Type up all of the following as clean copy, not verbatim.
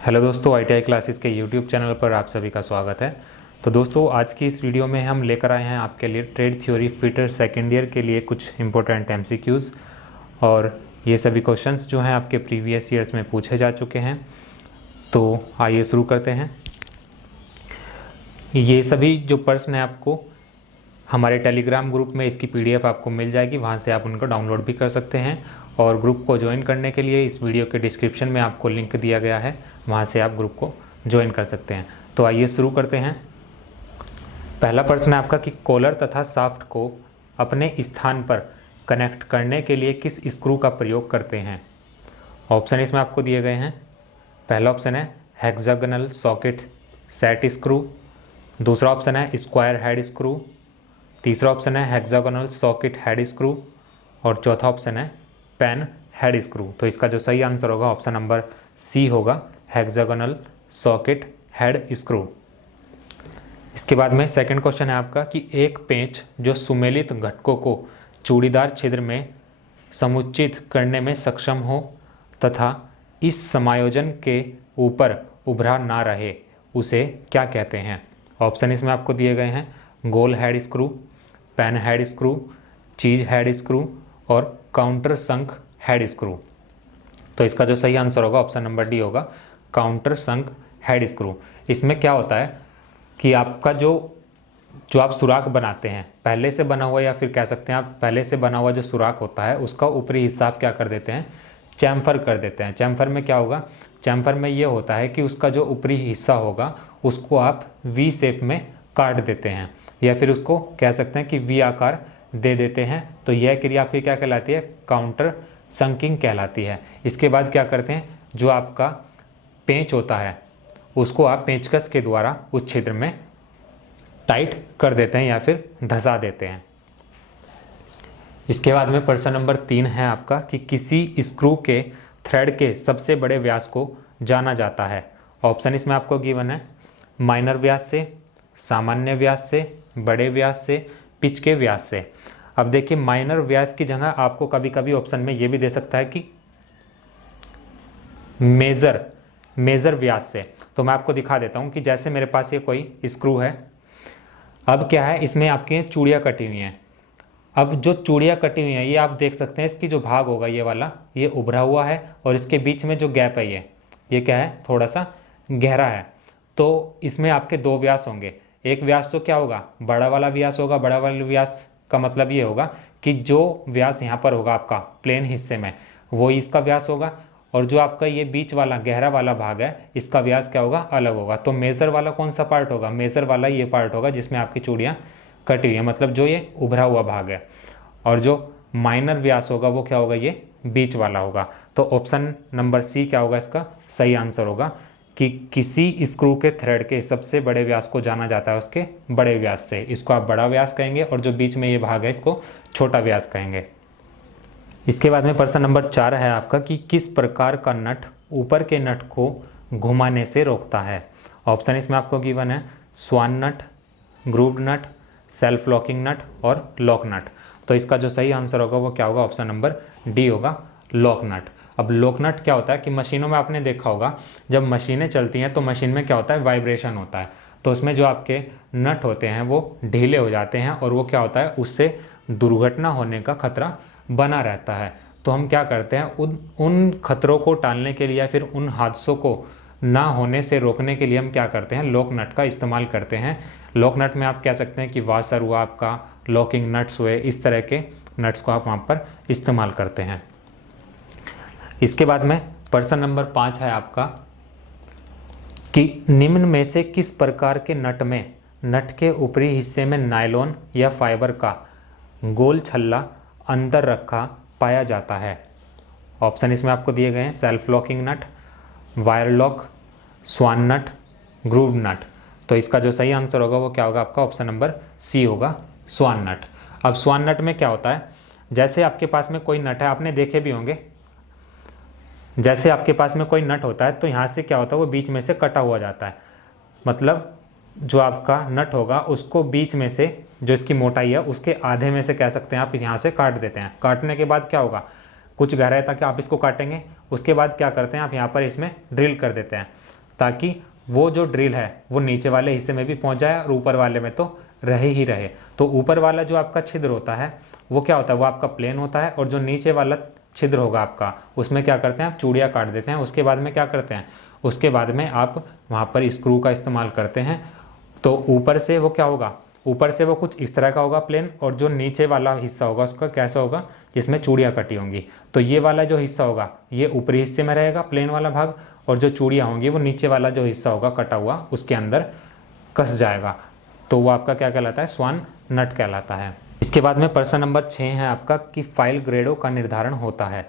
Hello दोस्तों, ITI classes के YouTube channel पर आप सभी का स्वागत है। तो दोस्तों, आज की इस वीडियो में हम लेकर आए हैं आपके लिए trade theory fitter second year के लिए कुछ इंपॉर्टेंट MCQs। और ये सभी क्वेश्चंस जो हैं आपके प्रीवियस ईयर्स में पूछे जा चुके हैं। तो आइए शुरू करते हैं। ये सभी जो प्रश्न हैं आपको हमारे टेलीग्राम ग्रुप में इसकी PDF आपको मिल जाएगी, वहाँ से आप उनको डाउनलोड भी कर सकते हैं। और ग्रुप को ज्वाइन करने के लिए इस वीडियो के डिस्क्रिप्शन में आपको लिंक दिया गया है, वहाँ से आप ग्रुप को ज्वाइन कर सकते हैं। तो आइए शुरू करते हैं। पहला प्रश्न है आपका कि कॉलर तथा शाफ्ट को अपने स्थान पर कनेक्ट करने के लिए किस स्क्रू का प्रयोग करते हैं। ऑप्शन इसमें आपको दिए गए हैं। पहला ऑप्शन है हेक्सागोनल सॉकेट सेट स्क्रू, दूसरा ऑप्शन है स्क्वायर हेड स्क्रू, तीसरा ऑप्शन है हेक्सागोनल सॉकेट हेड स्क्रू और चौथा ऑप्शन है पेन हेड स्क्रू। तो इसका जो सही आंसर होगा ऑप्शन नंबर सी होगा, हेक्सागोनल सॉकेट हेड स्क्रू। इसके बाद में सेकंड क्वेश्चन है आपका कि एक पेंच जो सुमेलित घटकों को चूड़ीदार छिद्र में समुचित करने में सक्षम हो तथा इस समायोजन के ऊपर उभरा ना रहे, उसे क्या कहते हैं। ऑप्शन इसमें आपको दिए गए हैं। गोल head screw, pan head screw, cheese head screw और काउंटर संक हेड स्क्रू। तो इसका जो सही आंसर होगा ऑप्शन नंबर डी होगा, काउंटर संक हेड स्क्रू। इसमें क्या होता है कि आपका जो आप सुराख बनाते हैं, पहले से बना हुआ या फिर कह सकते हैं आप पहले से बना हुआ जो सुराख होता है उसका ऊपरी हिस्सा आप क्या कर देते हैं, चैम्फर कर देते हैं। चैम्फर में क्या होगा, चैम्फर में ये होता है कि उसका जो ऊपरी हिस्सा होगा उसको आप V शेप में काट देते हैं या फिर उसको कह सकते हैं कि V आकार दे देते हैं। तो यह क्रिया आपकी क्या कहलाती है, काउंटर संकिंग कहलाती है। इसके बाद क्या करते हैं, जो आपका पेंच होता है उसको आप पेंचकस के द्वारा उस छिद्र में टाइट कर देते हैं या फिर धंसा देते हैं। इसके बाद में प्रश्न नंबर 3 है आपका कि किसी स्क्रू के थ्रेड के सबसे बड़े व्यास को जाना जाता है। ऑप्शन इसमें आपको गिवन है। माइनर व्यास से, सामान्य व्यास से, बड़े व्यास से, पिच के व्यास से। अब देखिए, माइनर व्यास की जगह आपको कभी कभी ऑप्शन में ये भी दे सकता है कि मेजर व्यास से। तो मैं आपको दिखा देता हूं कि जैसे मेरे पास ये कोई स्क्रू है। अब क्या है, इसमें आपकी चूड़ियाँ कटी हुई हैं। अब जो चूड़ियाँ कटी हुई हैं ये आप देख सकते हैं, इसकी जो भाग होगा ये वाला, ये उभरा हुआ है और इसके बीच में जो गैप है ये क्या है, थोड़ा सा गहरा है। तो इसमें आपके दो व्यास होंगे। एक व्यास तो क्या होगा, बड़ा वाला व्यास होगा। बड़ा वाला व्यास का मतलब ये होगा कि जो व्यास यहाँ पर होगा आपका प्लेन हिस्से में, वो इसका व्यास होगा। और जो आपका ये बीच वाला गहरा वाला भाग है, इसका व्यास क्या होगा, अलग होगा। तो मेजर वाला कौन सा पार्ट होगा, मेजर वाला ये पार्ट होगा जिसमें आपकी चूड़ियाँ कटी हुई है, मतलब जो ये उभरा हुआ भाग है। और जो माइनर व्यास होगा वो क्या होगा, ये बीच वाला होगा। तो ऑप्शन नंबर सी क्या होगा, इसका सही आंसर होगा कि किसी स्क्रू के थ्रेड के सबसे बड़े व्यास को जाना जाता है उसके बड़े व्यास से। इसको आप बड़ा व्यास कहेंगे और जो बीच में ये भाग है इसको छोटा व्यास कहेंगे। इसके बाद में प्रश्न नंबर 4 है आपका कि किस प्रकार का नट ऊपर के नट को घुमाने से रोकता है। ऑप्शन इसमें आपको गिवन है। स्वान नट, ग्रूव्ड नट, सेल्फ लॉकिंग नट और लॉक नट। तो इसका जो सही आंसर होगा वो क्या होगा, ऑप्शन नंबर डी होगा, लॉक नट। अब लॉक नट क्या होता है कि मशीनों में आपने देखा होगा, जब मशीनें चलती हैं तो मशीन में क्या होता है, वाइब्रेशन होता है। तो उसमें जो आपके नट होते हैं वो ढीले हो जाते हैं और वो क्या होता है, उससे दुर्घटना होने का खतरा बना रहता है। तो हम क्या करते हैं, उन खतरों को टालने के लिए या फिर उन हादसों को ना होने से रोकने के लिए हम क्या करते हैं, लॉक नट का इस्तेमाल करते हैं। लॉक नट में आप कह सकते हैं कि वाशर हुआ आपका, लॉकिंग नट्स हुए, इस तरह के नट्स को आप वहाँ पर इस्तेमाल करते हैं। इसके बाद में प्रश्न नंबर 5 है आपका कि निम्न में से किस प्रकार के नट में नट के ऊपरी हिस्से में नायलॉन या फाइबर का गोल छल्ला अंदर रखा पाया जाता है। ऑप्शन इसमें आपको दिए गए हैं। सेल्फ लॉकिंग नट, वायर लॉक, स्वान नट, ग्रूव्ड नट। तो इसका जो सही आंसर होगा वो क्या होगा आपका, ऑप्शन नंबर सी होगा, स्वान नट। अब स्वान नट में क्या होता है, जैसे आपके पास में कोई नट है, आपने देखे भी होंगे, जैसे आपके पास में कोई नट होता है तो यहाँ से क्या होता है, वो बीच में से कटा हुआ जाता है। मतलब जो आपका नट होगा उसको बीच में से, जो इसकी मोटाई है उसके आधे में से कह सकते हैं आप यहाँ से काट देते हैं। काटने के बाद क्या होगा, कुछ गहराई तक आप इसको काटेंगे उसके बाद क्या करते हैं आप यहाँ पर इसमें ड्रिल कर देते हैं, ताकि वो जो ड्रिल है वो नीचे वाले हिस्से में भी पहुंच जाए और ऊपर वाले में तो रहे ही रहे। तो ऊपर वाला जो आपका छिद्र होता है वो क्या होता है, वो आपका प्लेन होता है, और जो नीचे वाला छिद्र होगा आपका उसमें क्या करते हैं आप चूड़ियाँ काट देते हैं। उसके बाद में क्या करते हैं, उसके बाद में आप वहाँ पर स्क्रू का इस्तेमाल करते हैं। तो ऊपर से वो क्या होगा, ऊपर से वो कुछ इस तरह का होगा प्लेन, और जो नीचे वाला हिस्सा होगा उसका कैसा होगा, जिसमें चूड़ियाँ कटी होंगी। तो ये वाला जो हिस्सा होगा ये ऊपरी हिस्से में रहेगा प्लेन वाला भाग, और जो चूड़ियाँ होंगी वो नीचे वाला जो हिस्सा होगा कटा हुआ उसके अंदर कस जाएगा। तो वो आपका क्या कहलाता है, स्वान नट कहलाता है। इसके बाद में प्रश्न नंबर 6 है आपका कि फाइल ग्रेडों का निर्धारण होता है।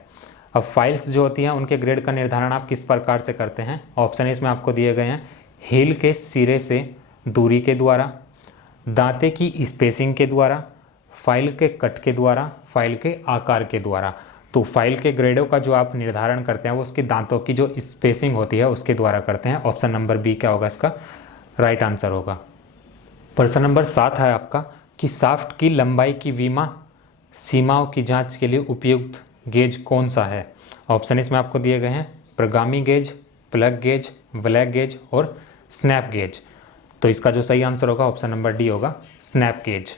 अब फाइल्स जो होती हैं उनके ग्रेड का निर्धारण आप किस प्रकार से करते हैं। ऑप्शन इसमें आपको दिए गए हैं, हील के सिरे से दूरी के द्वारा, दांते की स्पेसिंग के द्वारा, फाइल के कट के द्वारा, फाइल के आकार के द्वारा। तो फाइल के ग्रेडों का जो आप निर्धारण करते हैं वो उसके दांतों की जो स्पेसिंग होती है उसके द्वारा करते हैं। ऑप्शन नंबर बी क्या होगा, इसका राइट आंसर होगा। प्रश्न नंबर 7 है आपका कि शाफ्ट की लंबाई की सीमाओं की जांच के लिए उपयुक्त गेज कौन सा है। ऑप्शन इसमें आपको दिए गए हैं, प्रगामी gauge, plug gauge, black gauge और स्नैप गेज। तो इसका जो सही आंसर होगा ऑप्शन नंबर डी होगा, स्नैप गेज।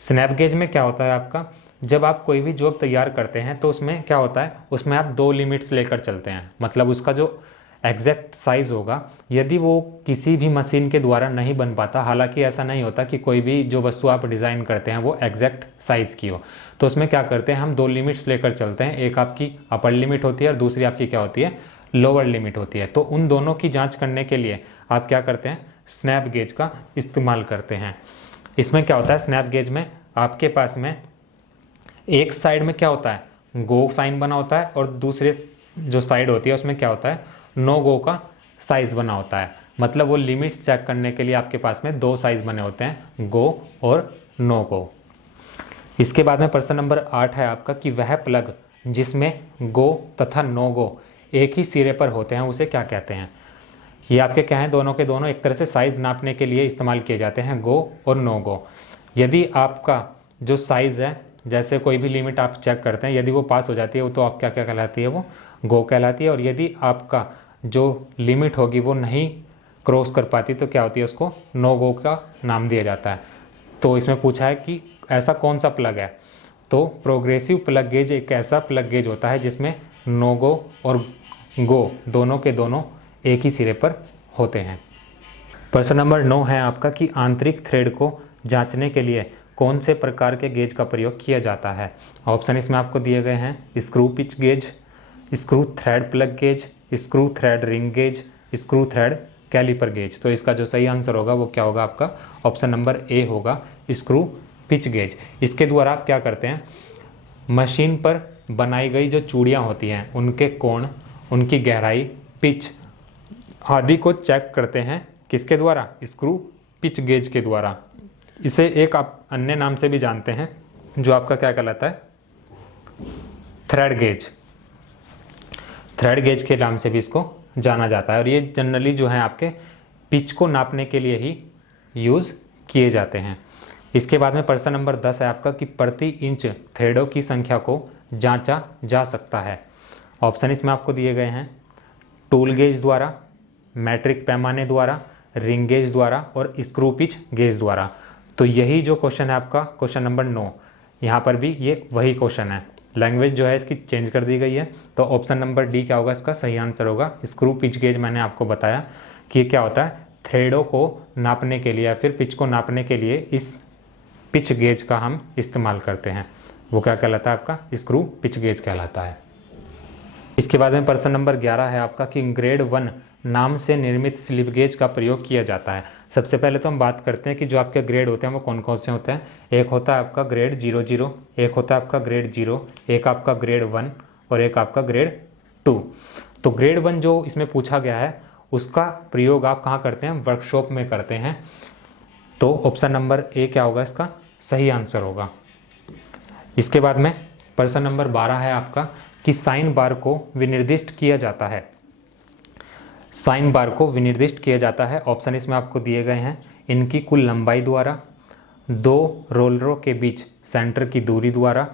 स्नैप गेज में क्या होता है आपका, जब आप कोई भी जॉब तैयार करते हैं तो उसमें क्या होता है, उसमें आप 2 लिमिट्स लेकर चलते हैं। मतलब उसका जो एग्जैक्ट साइज़ होगा, यदि वो किसी भी मशीन के द्वारा नहीं बन पाता, हालांकि ऐसा नहीं होता कि कोई भी जो वस्तु आप डिज़ाइन करते हैं वो एग्जैक्ट साइज़ की हो, तो उसमें क्या करते हैं हम 2 लिमिट्स लेकर चलते हैं। एक आपकी अपर लिमिट होती है और दूसरी आपकी क्या होती है, लोअर लिमिट होती है। तो उन दोनों की जाँच करने के लिए आप क्या करते हैं, स्नैप गेज का इस्तेमाल करते हैं। इसमें क्या होता है, स्नैप गेज में आपके पास में एक साइड में क्या होता है, गो साइन बना होता है, और दूसरे जो साइड होती है उसमें क्या होता है, नो गो का साइज बना होता है। मतलब वो लिमिट चेक करने के लिए आपके पास में 2 साइज बने होते हैं, गो और नो गो। इसके बाद में प्रश्न नंबर 8 है आपका कि वह प्लग जिसमें गो तथा नो गो एक ही सिरे पर होते हैं उसे क्या कहते हैं। ये आपके क्या हैं, दोनों के दोनों एक तरह से साइज नापने के लिए इस्तेमाल किए जाते हैं, गो और नो गो। यदि आपका जो साइज है, जैसे कोई भी लिमिट आप चेक करते हैं, यदि वो पास हो जाती है तो आप क्या क्या कहलाती है, वो गो कहलाती है। और यदि आपका जो लिमिट होगी वो नहीं क्रॉस कर पाती तो क्या होती है, उसको नो गो का नाम दिया जाता है। तो इसमें पूछा है कि ऐसा कौन सा प्लग है, तो प्रोग्रेसिव प्लग गेज एक ऐसा प्लग गेज होता है जिसमें नो गो और गो दोनों के दोनों एक ही सिरे पर होते हैं। प्रश्न नंबर 9 है आपका कि आंतरिक थ्रेड को जांचने के लिए कौन से प्रकार के गेज का प्रयोग किया जाता है। ऑप्शन इसमें आपको दिए गए हैं, screw pitch gauge, screw thread plug gauge, screw thread ring gauge, screw thread caliper gauge. तो इसका जो सही आंसर होगा वो क्या होगा आपका, ऑप्शन नंबर ए होगा, स्क्रू पिच गेज। इसके द्वारा आप क्या करते हैं, मशीन पर बनाई गई जो चूड़ियाँ होती हैं उनके कोण, उनकी गहराई, पिच आदि को चेक करते हैं, किसके द्वारा, स्क्रू पिच गेज के द्वारा। इसे एक आप अन्य नाम से भी जानते हैं जो आपका क्या कहलाता है, थ्रेड गेज। थ्रेड गेज के नाम से भी इसको जाना जाता है, और ये जनरली जो है आपके पिच को नापने के लिए ही यूज़ किए जाते हैं। इसके बाद में प्रश्न नंबर 10 है आपका कि प्रति इंच थ्रेडों की संख्या को जांचा जा सकता है। ऑप्शन इसमें आपको दिए गए हैं, टूल गेज द्वारा, मैट्रिक पैमाने द्वारा, रिंग गेज द्वारा और स्क्रू पिच गेज द्वारा। तो यही जो क्वेश्चन है आपका, क्वेश्चन नंबर 9, यहाँ पर भी ये वही क्वेश्चन है। लैंग्वेज जो है इसकी चेंज कर दी गई है। तो ऑप्शन नंबर डी क्या होगा, इसका सही आंसर होगा, स्क्रू पिच गेज। मैंने आपको बताया कि ये क्या होता है, थ्रेडों को नापने के लिए या फिर पिच को नापने के लिए इस पिच गेज का हम इस्तेमाल करते हैं। वो क्या कहलाता है आपका, स्क्रू पिच गेज कहलाता है। इसके बाद में प्रश्न नंबर 11 है आपका कि ग्रेड 1 नाम से निर्मित स्लिप गेज का प्रयोग किया जाता है। सबसे पहले तो हम बात करते हैं कि जो आपके ग्रेड होते हैं वो कौन कौन से होते हैं। एक होता है आपका ग्रेड 00, एक होता है आपका ग्रेड 0, एक आपका ग्रेड 1 और एक आपका ग्रेड 2। तो ग्रेड 1 जो इसमें पूछा गया है उसका प्रयोग आप कहाँ करते हैं, वर्कशॉप में करते हैं। तो ऑप्शन नंबर ए क्या होगा, इसका सही आंसर होगा। इसके बाद में प्रश्न नंबर 12 है आपका कि साइन बार को विनिर्दिष्ट किया जाता है। साइन बार को विनिर्दिष्ट किया जाता है, ऑप्शन इसमें आपको दिए गए हैं, इनकी कुल लंबाई द्वारा, 2 रोलरों के बीच सेंटर की दूरी द्वारा,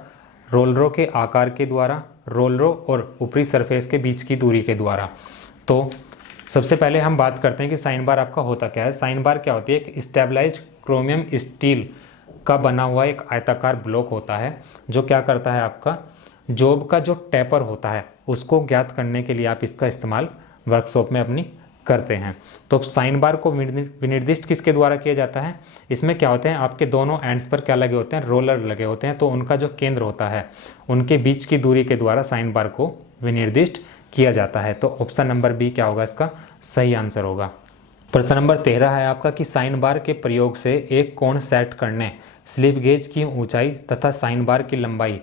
रोलरों के आकार के द्वारा, रोलरों और ऊपरी सरफेस के बीच की दूरी के द्वारा। तो सबसे पहले हम बात करते हैं कि साइन बार आपका होता क्या है। साइन बार क्या होती है? एक स्टेबलाइज्ड क्रोमियम स्टील का बना हुआ एक आयताकार ब्लॉक होता है जो क्या करता है, आपका जॉब का जो टेपर होता है उसको ज्ञात करने के लिए आप इसका इस्तेमाल वर्कशॉप में अपनी करते हैं। तो साइन बार को विनिर्दिष्ट किसके द्वारा किया जाता है? इसमें क्या होते हैं, आपके दोनों एंड्स पर क्या लगे होते हैं? रोलर लगे होते हैं। तो उनका जो केंद्र होता है उनके बीच की दूरी के द्वारा साइन बार को विनिर्दिष्ट किया जाता है। तो ऑप्शन नंबर बी क्या होगा, इसका सही आंसर होगा। प्रश्न नंबर 13 है आपका कि साइन बार के प्रयोग से एक कोण सेट करने स्लिप गेज की ऊंचाई तथा साइन बार की लंबाई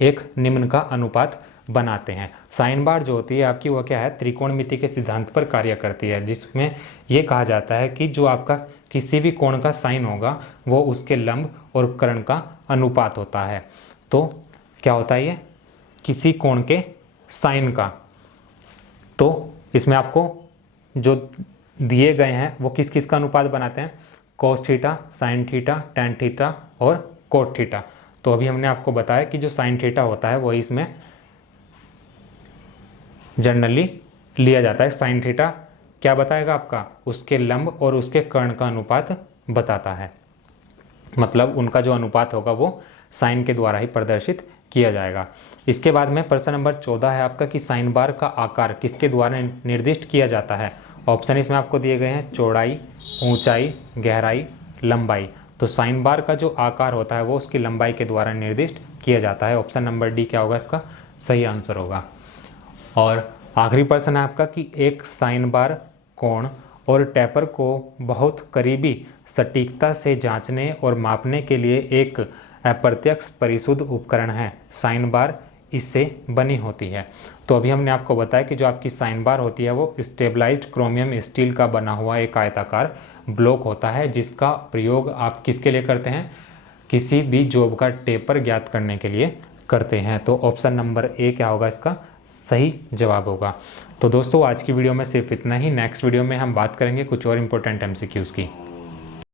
एक निम्न का अनुपात बनाते हैं। साइन बार जो होती है आपकी वो क्या है, त्रिकोणमिति के सिद्धांत पर कार्य करती है, जिसमें ये कहा जाता है कि जो आपका किसी भी कोण का साइन होगा वो उसके लंब और कर्ण का अनुपात होता है। तो क्या होता है ये, किसी कोण के साइन का। तो इसमें आपको जो दिए गए हैं वो किस किस का अनुपात बनाते हैं? Cos theta, sine theta, tan theta और कोट थीटा। तो अभी हमने आपको बताया कि जो साइन थीटा होता है वही इसमें जनरली लिया जाता है। साइन थीटा क्या बताएगा आपका, उसके लंब और उसके कर्ण का अनुपात बताता है, मतलब उनका जो अनुपात होगा वो साइन के द्वारा ही प्रदर्शित किया जाएगा। इसके बाद में प्रश्न नंबर 14 है आपका कि साइन बार का आकार किसके द्वारा निर्दिष्ट किया जाता है? ऑप्शन इसमें आपको दिए गए हैं, चौड़ाई, ऊंचाई, गहराई, लंबाई। तो साइन बार का जो आकार होता है वो उसकी लंबाई के द्वारा निर्दिष्ट किया जाता है। ऑप्शन नंबर डी क्या होगा, इसका सही आंसर होगा। और आखिरी प्रश्न है आपका कि एक साइन बार कोण और टेपर को बहुत करीबी सटीकता से जांचने और मापने के लिए एक अप्रत्यक्ष परिशुद्ध उपकरण है। साइन बार इससे बनी होती है। तो अभी हमने आपको बताया कि जो आपकी साइन बार होती है वो स्टेबलाइज्ड क्रोमियम स्टील का बना हुआ एक आयताकार ब्लॉक होता है, जिसका प्रयोग आप किसके लिए करते हैं? किसी भी जॉब का टेपर ज्ञात करने के लिए करते हैं। तो ऑप्शन नंबर ए क्या होगा, इसका सही जवाब होगा। तो दोस्तों आज की वीडियो में सिर्फ इतना ही। नेक्स्ट वीडियो में हम बात करेंगे कुछ और इंपॉर्टेंट एमसीक्यूज़ की।